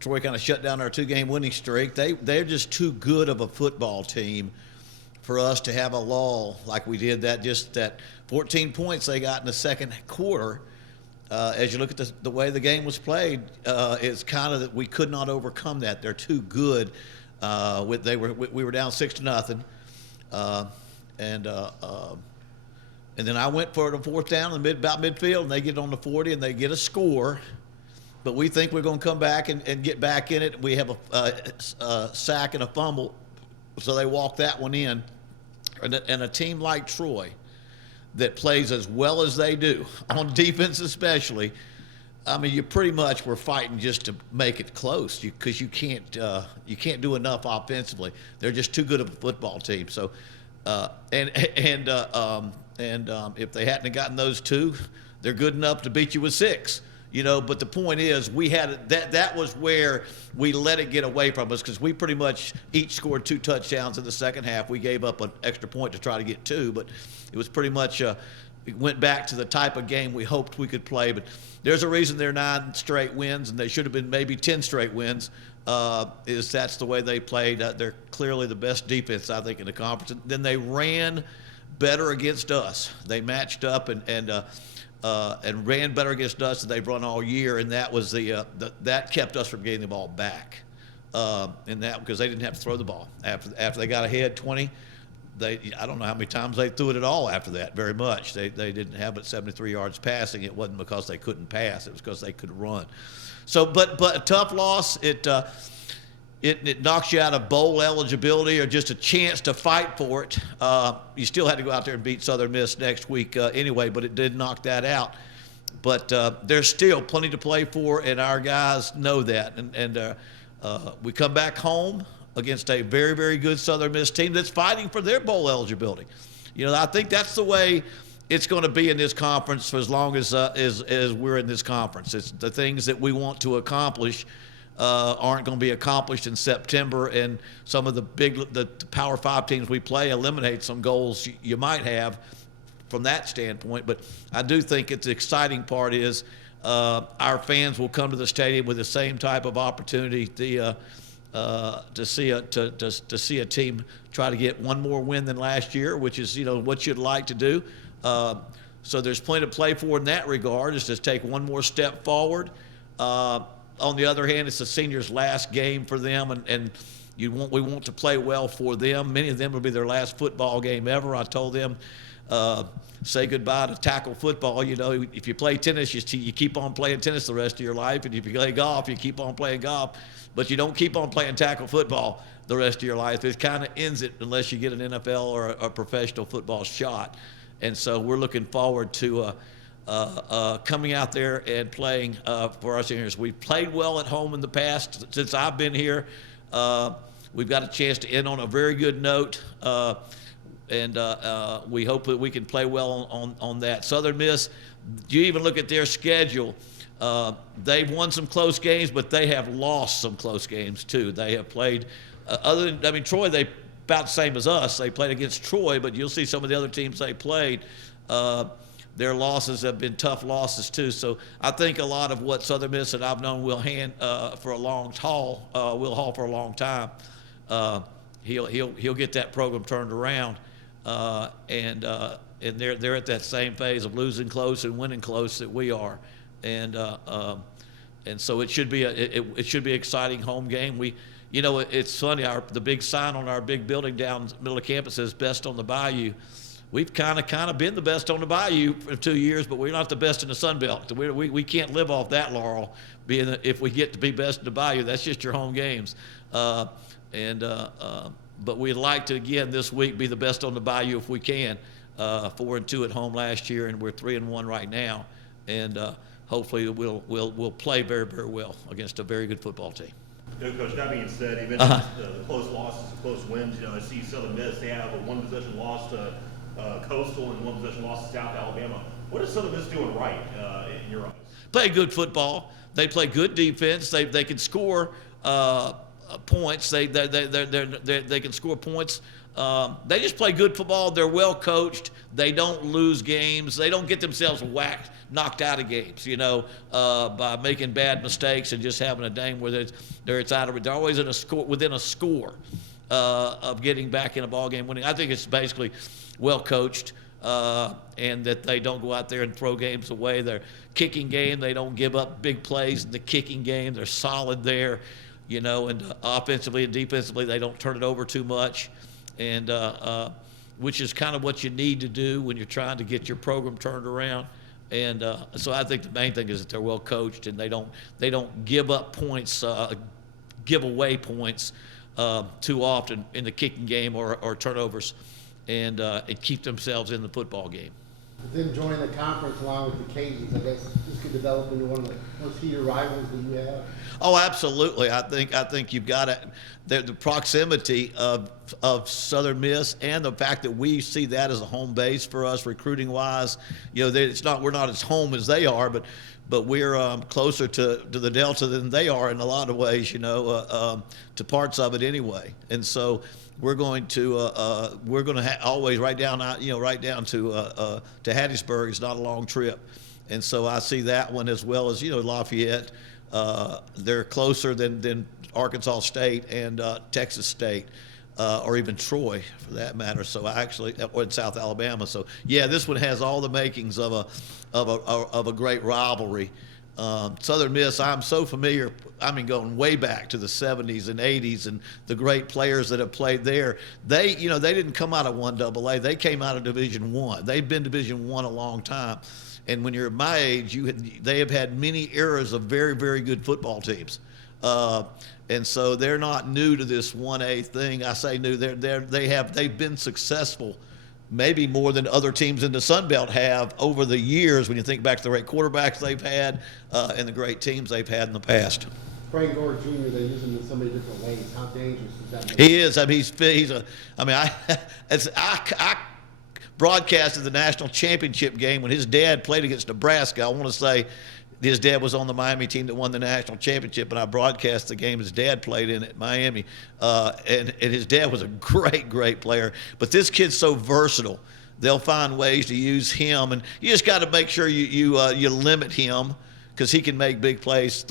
Troy kind of shut down our 2-game winning streak. They're just too good of a football team for us to have a lull like we did. That 14 points they got in the second quarter. As you look at the way the game was played, it's kind of that we could not overcome that. They're too good. We were down 6-0, and then I went for the fourth down about midfield, and they get on the 40 and they get a score. But we think we're going to come back and get back in it. We have a sack and a fumble, so they walk that one in. And a team like Troy that plays as well as they do, on defense especially, I mean, you pretty much were fighting just to make it close because you can't do enough offensively. They're just too good of a football team. So, if they hadn't have gotten those two, they're good enough to beat you with 6. But the point is, we had that was where we let it get away from us because we pretty much each scored 2 touchdowns in the second half. We gave up an extra point to try to get 2, but it was pretty much it went back to the type of game we hoped we could play. But there's a reason they're 9 straight wins, and they should have been maybe 10 straight wins. That's the way they played. They're clearly the best defense, I think, in the conference. And then they ran better against us. They matched up and ran better against us than they've run all year, and that was that kept us from getting the ball back. Because they didn't have to throw the ball after they got ahead 20. I don't know how many times they threw it at all after that. Very much. They didn't have but 73 yards passing. It wasn't because they couldn't pass. It was because they could run. So, but a tough loss. It knocks you out of bowl eligibility or just a chance to fight for it. You still had to go out there and beat Southern Miss next week anyway, but it did knock that out. But there's still plenty to play for, and our guys know that. And we come back home against a very, very good Southern Miss team that's fighting for their bowl eligibility. I think that's the way it's going to be in this conference for as long as we're in this conference. It's the things that we want to accomplish aren't going to be accomplished in September, and some of the Power 5 teams we play eliminate some goals you might have from that standpoint. But I do think the exciting part is our fans will come to the stadium with the same type of opportunity to see a team try to get one more win than last year, which is what you'd like to do. So there's plenty to play for in that regard, is to take one more step forward. On the other hand, it's the seniors' last game for them, and we want to play well for them. Many of them will be their last football game ever. I told them, say goodbye to tackle football. If you play tennis, you keep on playing tennis the rest of your life, and if you play golf, you keep on playing golf. But you don't keep on playing tackle football the rest of your life. It kind of ends it unless you get an NFL or a professional football shot. And so we're looking forward to coming out there and playing for our seniors. We've played well at home in the past. Since I've been here, we've got a chance to end on a very good note, and we hope that we can play well on that. Southern Miss, you even look at their schedule. They've won some close games, but they have lost some close games too. They have played, Troy, they about the same as us. They played against Troy, but you'll see some of the other teams they played. Their losses have been tough losses too. So I think a lot of what Southern Miss and I've known will for a long haul. Will haul for a long time. He'll get that program turned around, and they're at that same phase of losing close and winning close that we are. And so it should be it should be an exciting home game. It's funny. The big sign on our big building down the middle of campus says "Best on the Bayou." We've kind of been the best on the Bayou for 2 years, but we're not the best in the Sun Belt. We can't live off that laurel. If we get to be best in the Bayou, that's just your home games. But we'd like to again this week be the best on the Bayou if we can. 4-2 at home last year, and we're 3-1 right now. And hopefully we'll play very, very well against a very good football team. Coach, that being said, you mentioned the close losses and close wins. I see Southern Miss, they have a one-possession loss to Coastal and one-possession loss to South Alabama. What is Southern Miss doing right in your eyes? Play good football. They play good defense. They can score points. They can score points. They just play good football. They're well coached. They don't lose games. They don't get themselves whacked knocked out of games, by making bad mistakes and just having a game where it's out of. They're always in a score within a score of getting back in a ball game winning. I think it's basically well coached, and that they don't go out there and throw games away. Their kicking game, they don't give up big plays in the kicking game. They're solid there, and offensively and defensively, they don't turn it over too much, and which is kind of what you need to do when you're trying to get your program turned around. And so I think the main thing is that they're well coached and they don't give up points, give away points too often in the kicking game or turnovers, and keep themselves in the football game. Then joining the conference along with the Cajuns, I guess this could develop into one of the most heated rivals that you have. Oh, absolutely. I think you've got the proximity of Southern Miss and the fact that we see that as a home base for us recruiting wise. We're not as home as they are, but we're closer to the Delta than they are in a lot of ways. To parts of it anyway, and so. We're going to always right down to Hattiesburg. It's not a long trip, and so I see that one as well as Lafayette. They're closer than Arkansas State and Texas State, or even Troy for that matter. So or in South Alabama. So yeah, this one has all the makings of a great rivalry. Southern Miss, I'm so familiar. Going way back to the 70s and 80s, and the great players that have played there. They didn't come out of 1AA. They came out of Division I. They've been Division I a long time, and when you're my age, they have had many eras of very, very good football teams, and so they're not new to this 1A thing. I say new. They've been successful. Maybe more than other teams in the Sun Belt have over the years when you think back to the great quarterbacks they've had and the great teams they've had in the past. Frank Gore Jr., they use him in so many different ways. How dangerous is that? He is. I broadcasted the national championship game when his dad played against Nebraska. I want to say his dad was on the Miami team that won the national championship, and I broadcast the game his dad played in at Miami. And his dad was a great, great player. But this kid's so versatile. They'll find ways to use him, and you just got to make sure you limit him, because he can make big plays,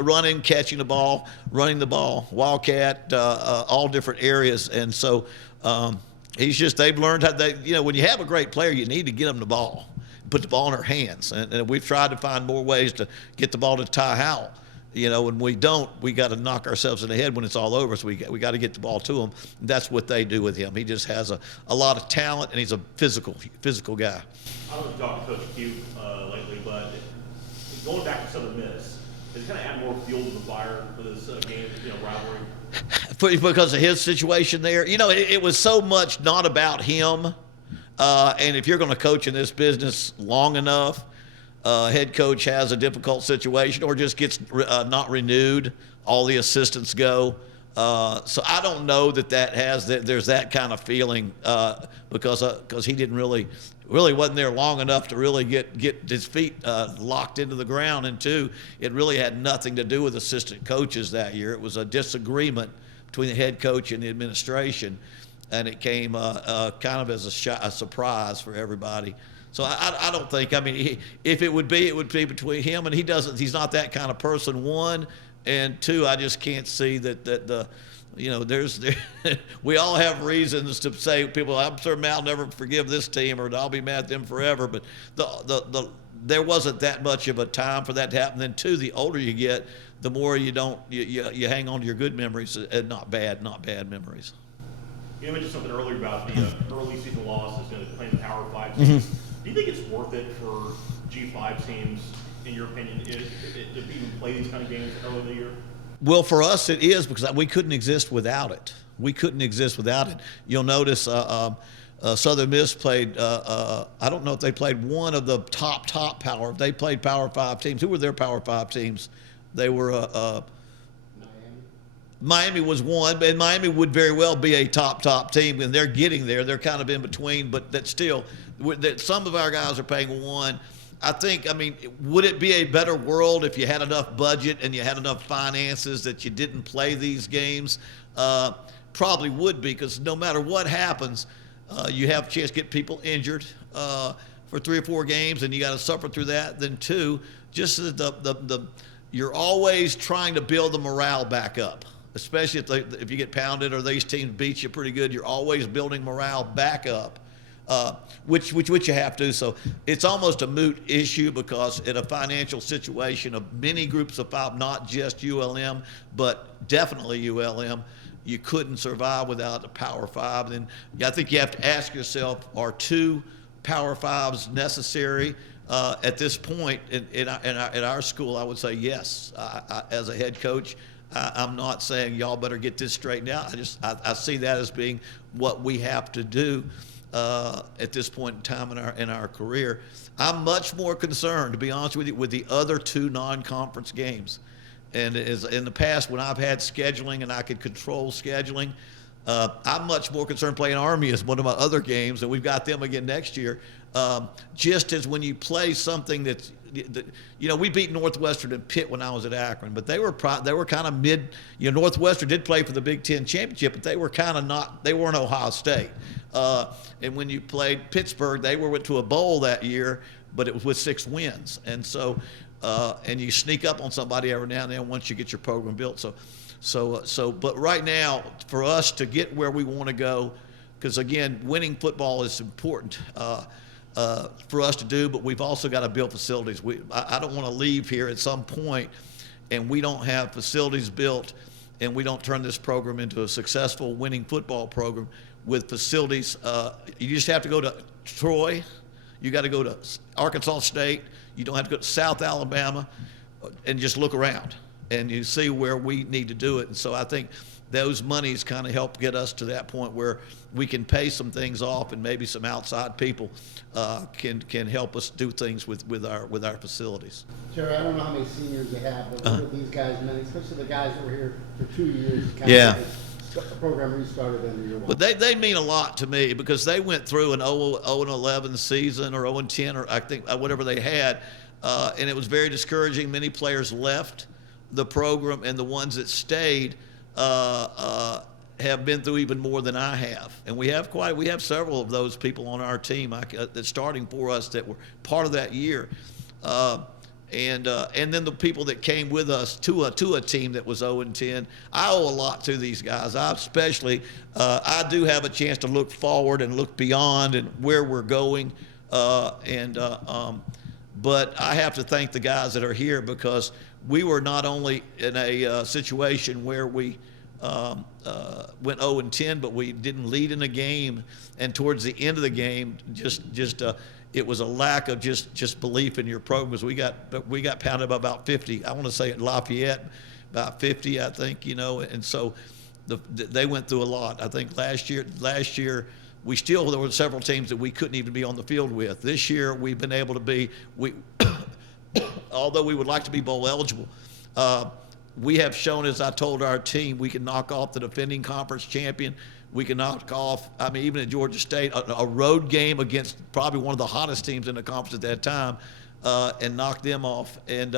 running, catching the ball, running the ball, wildcat, all different areas. And so they've learned how when you have a great player, you need to get them the ball, put the ball in their hands. And we've tried to find more ways to get the ball to Ty Howell. When we don't, we got to knock ourselves in the head when it's all over. So we got to get the ball to him. That's what they do with him. He just has a lot of talent, and he's a physical guy. I don't talk to Coach Q lately, but going back to Southern Miss, is it going to add more fuel to the fire for this game, rivalry? Because of his situation there, it was so much not about him. And if you're going to coach in this business long enough, head coach has a difficult situation or just gets not renewed, all the assistants go. So I don't know there's that kind of feeling because he didn't really wasn't there long enough to really get his feet locked into the ground. And two, it really had nothing to do with assistant coaches that year. It was a disagreement between the head coach and the administration, and it came kind of as a surprise for everybody. So I don't think. If it would be between him, and he's not that kind of person. One, and two, I just can't see that we all have reasons to say people. I'm sure Mal never forgive this team, or I'll be mad at them forever. But there wasn't that much of a time for that to happen. Then two, the older you get, the more you hang on to your good memories and not bad memories. You mentioned something earlier about the early season losses, playing the Power 5 teams. Mm-hmm. Do you think it's worth it for G5 teams, in your opinion, to even play these kind of games early in the year? Well, for us it is, because we couldn't exist without it. You'll notice Southern Miss played, I don't know if they played one of the top Power. They played Power 5 teams. Who were their Power 5 teams? They were Miami was one, and Miami would very well be a top team, and they're getting there. They're kind of in between, but that still, some of our guys are paying one. I think, would it be a better world if you had enough budget and you had enough finances that you didn't play these games? Probably would be, because no matter what happens, you have a chance to get people injured. For for 3 or 4 games and you got to suffer through that. Then 2, just you're always trying to build the morale back up, especially if you get pounded or these teams beat you pretty good. You're always building morale back up, which you have to. So it's almost a moot issue because in a financial situation of many groups of 5, not just ULM, but definitely ULM, you couldn't survive without a Power 5. And I think you have to ask yourself, are 2 Power 5s necessary? At this point in our school, I would say yes. As a head coach, I'm not saying y'all better get this straightened out. I see that as being what we have to do at this point in time in our career. I'm much more concerned, to be honest with you, with the other 2 non-conference games. And as in the past, when I've had scheduling and I could control scheduling, I'm much more concerned playing Army as one of my other games, and we've got them again next year. Just as when you play something that, we beat Northwestern and Pitt when I was at Akron, but they were kind of mid. Northwestern did play for the Big Ten championship, but they were kind of not. They weren't Ohio State. And when you played Pittsburgh, they went to a bowl that year, but it was with 6 wins, and so and you sneak up on somebody every now and then once you get your program built. But right now, for us to get where we want to go, because again, winning football is important for us to do, but we've also got to build facilities. I don't want to leave here at some point and we don't have facilities built and we don't turn this program into a successful winning football program with facilities. You just have to go to Troy. You got to go to Arkansas State. You don't have to go to South Alabama and just look around and you see where we need to do it. And so I think those monies kind of help get us to that point where we can pay some things off and maybe some outside people can help us do things with our facilities. Jerry, I don't know how many seniors they have, but what are these guys meant, especially the guys that were here for 2 years? Yeah. The program restarted under your watch. But they mean a lot to me because they went through an 0-11 season or 0-10 or I think whatever they had, and it was very discouraging. Many players left the program, and the ones that stayed have been through even more than I have. And we have several of those people on our team that's starting for us that were part of that year. And then the people that came with us to a team that was 0-10. I owe a lot to these guys. I do have a chance to look forward and look beyond and where we're going. But I have to thank the guys that are here because we were not only in a situation where we went 0-10, but we didn't lead in a game. And towards the end of the game, it was a lack of just belief in your programs. We got pounded by about 50. I want to say at Lafayette, about 50, I think, and so they went through a lot. I think last year there were several teams that we couldn't even be on the field with. This year we've been able to be, although we would like to be bowl eligible, we have shown, as I told our team, we can knock off the defending conference champion. We can knock off, even at Georgia State, a road game against probably one of the hottest teams in the conference at that time, and knock them off and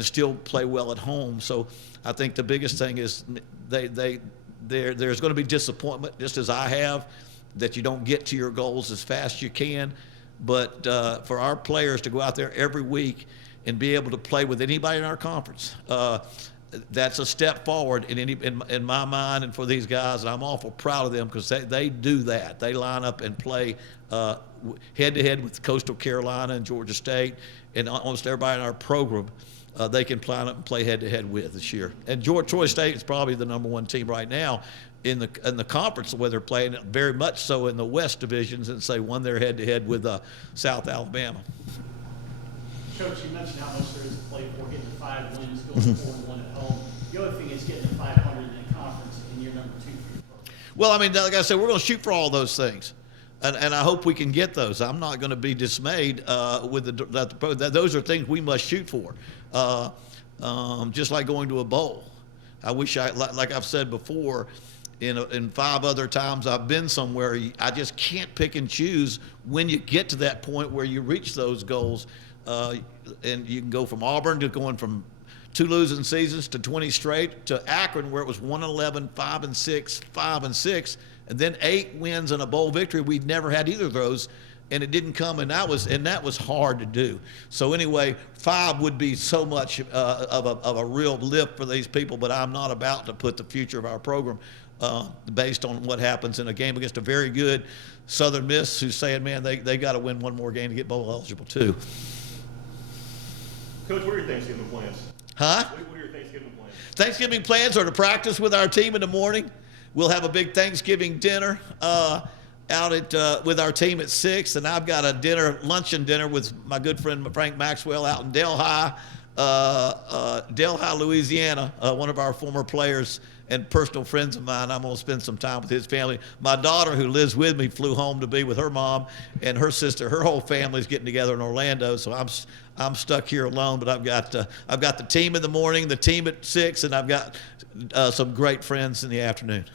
still play well at home. So I think the biggest thing is there's going to be disappointment, just as I have, that you don't get to your goals as fast as you can. But for our players to go out there every week and be able to play with anybody in our conference, that's a step forward in my mind and for these guys, and I'm awful proud of them because they do that. They line up and play head-to-head with Coastal Carolina and Georgia State, and almost everybody in our program they can line up and play head-to-head with this year. And Troy State is probably the number 1 team right now in the conference where they're playing, very much so in the West divisions, and say won their head-to-head with South Alabama. Coach, you mentioned how much there is to play for, getting to 5 wins, going 4-1 at home. The other thing is getting to 500 in the conference, and you're number 2 for your program. Well, like I said, we're going to shoot for all those things, and I hope we can get those. I'm not going to be dismayed with that. Those are things we must shoot for, just like going to a bowl. I wish like I've said before, in 5 other times I've been somewhere, I just can't pick and choose when you get to that point where you reach those goals. And you can go from Auburn to going from 2 losing seasons to 20 straight to Akron where it was 1-11, 5-6, 5-6, and then 8 wins and a bowl victory. We'd never had either of those and it didn't come, and that was hard to do. So anyway, 5 would be so much of a real lift for these people, but I'm not about to put the future of our program based on what happens in a game against a very good Southern Miss who's saying, man, they got to win one more game to get bowl eligible too. Coach, what are your Thanksgiving plans? Huh? What are your Thanksgiving plans? Thanksgiving plans are to practice with our team in the morning. We'll have a big Thanksgiving dinner out at with our team at 6, and I've got a luncheon dinner with my good friend Frank Maxwell out in Delhi, Louisiana. One of our former players and personal friends of mine. I'm going to spend some time with his family. My daughter, who lives with me, flew home to be with her mom and her sister. Her whole family's getting together in Orlando, so I'm stuck here alone. But I've got the team in the morning, the team at 6, and I've got some great friends in the afternoon.